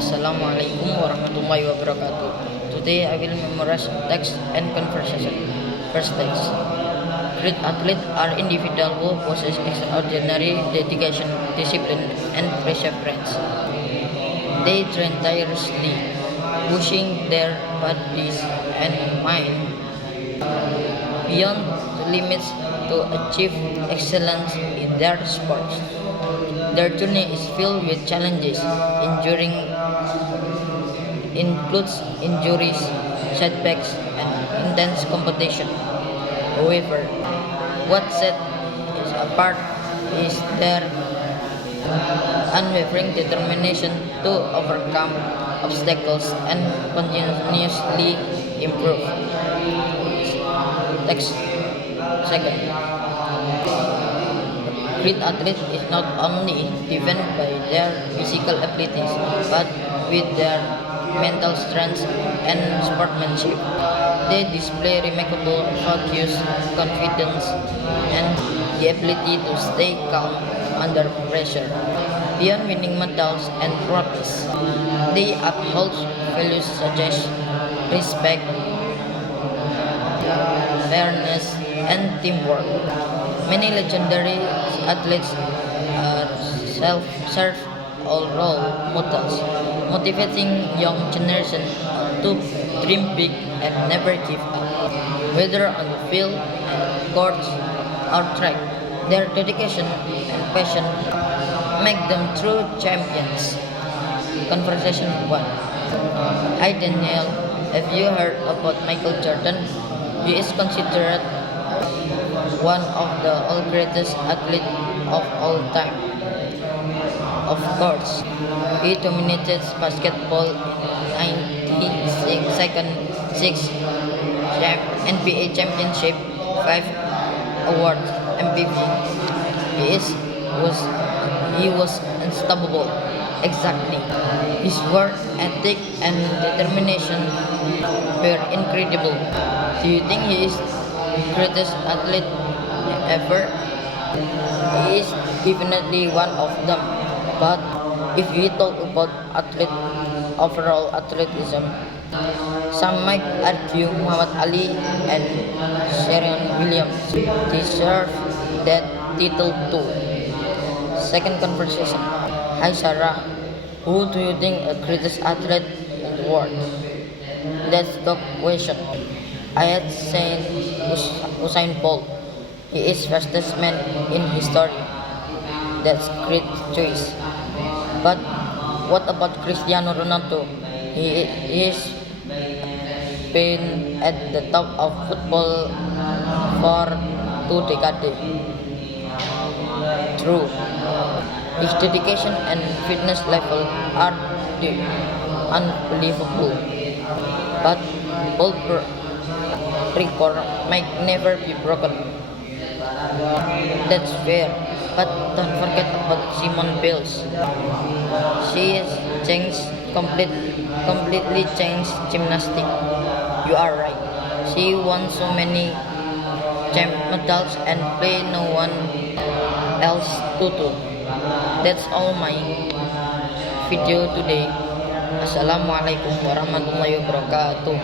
Assalamualaikum warahmatullahi wabarakatuh. Today I will memorize text and conversation. First text. Great athletes are individuals who possess extraordinary dedication, discipline, and perseverance. They train tirelessly, pushing their bodies and mind beyond the limits to achieve excellence in their sports. Their journey is filled with challenges, includes injuries, setbacks, and intense competition. However, what sets us apart is their unwavering determination to overcome obstacles and continuously improve. Next, second. Great athlete is not only defined by their physical abilities, but with their mental strength and sportsmanship. They display remarkable focus, confidence, and the ability to stay calm under pressure. Beyond winning medals and trophies, they uphold values such as respect, fairness, and teamwork. Many legendary athletes are serve all role models, motivating young generation to dream big and never give up. Whether on the field, courts, or track, their dedication and passion make them true champions. Conversation 1. Hi Daniel, have you heard about Michael Jordan? He is considered one of the all greatest athletes of all time. Of course, he dominated basketball in 1996 NBA championship, 5 awards, MVP. He is was he was unstoppable. Exactly. His work ethic and determination were incredible. Do you think he is the greatest athlete ever? He is definitely one of them. But if we talk about overall athleticism, some might argue Muhammad Ali and Serena Williams deserve that title too. Second conversation. Hi Sarah, who do you think the greatest athlete in the world? That's the question. I had said Usain Bolt. He is fastest man in history. That's great choice. But what about Cristiano Ronaldo? He is been at the top of football for 2 decades. True. His dedication and fitness level are unbelievable. But Bolt record might never be broken. That's fair. But don't forget about Simone Biles. She has completely changed gymnastics. You are right. She won so many medals and play no one else to do. That's all my video today. Assalamualaikum warahmatullahi wabarakatuh.